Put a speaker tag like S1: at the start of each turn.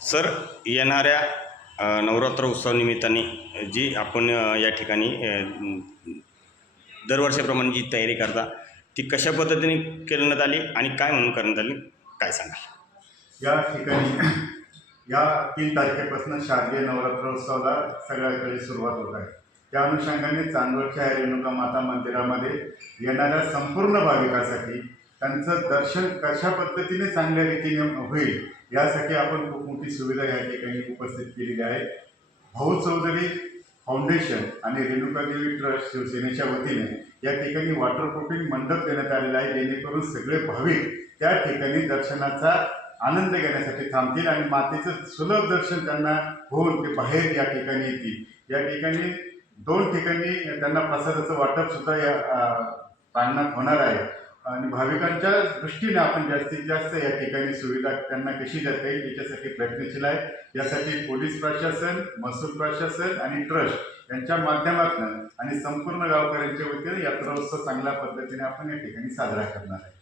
S1: Sir येणाऱ्या नवरात्र उत्सवानिमित्ताने जी आपण या ठिकाणी दरवर्षाप्रमाणे जी तयारी करता ती कशा पद्धतीने करण्यात आली आणि काय म्हणून करण्यात आली काय सांगाल?
S2: या ठिकाणी या तीन तारखेपासून शारदीय नवरात्रोत्सवाला सगळ्याकडे सुरुवात होत आहे. त्या अनुषंगाने चांदवडच्या रेणुका माता मंदिरामध्ये येणाऱ्या संपूर्ण भाविकासाठी त्यांचं दर्शन कशा पद्धतीने चांगल्या रीतीने होईल यासाठी आपण खूप मोठी सुविधा या ठिकाणी उपस्थित केलेली आहे. भाऊ चौधरी फाउंडेशन आणि रेणुकादेवी ट्रस्ट शिवसेनेच्या वतीने या ठिकाणी वॉटरप्रूफिंग मंडप देण्यात आलेला आहे. जेणेकरून सगळे भाविक त्या ठिकाणी दर्शनाचा आनंद घेण्यासाठी थांबतील आणि मातेचं सुलभ दर्शन त्यांना होऊन ते बाहेर या ठिकाणी येतील. या ठिकाणी दोन ठिकाणी त्यांना प्रसादाचं वाटप सुद्धा या प्रांगणात होणार आहे. आणि भाविकांच्या दृष्टीने आपण जास्तीत जास्त या ठिकाणी सुविधा त्यांना कशी देता येईल याच्यासाठी प्रयत्नशील आहे. यासाठी पोलीस प्रशासन महसूल प्रशासन आणि ट्रस्ट यांच्या माध्यमातून आणि संपूर्ण गावकऱ्यांच्या वतीने यात्रा उत्सव चांगल्या पद्धतीने आपण या ठिकाणी साजरा करणार आहे.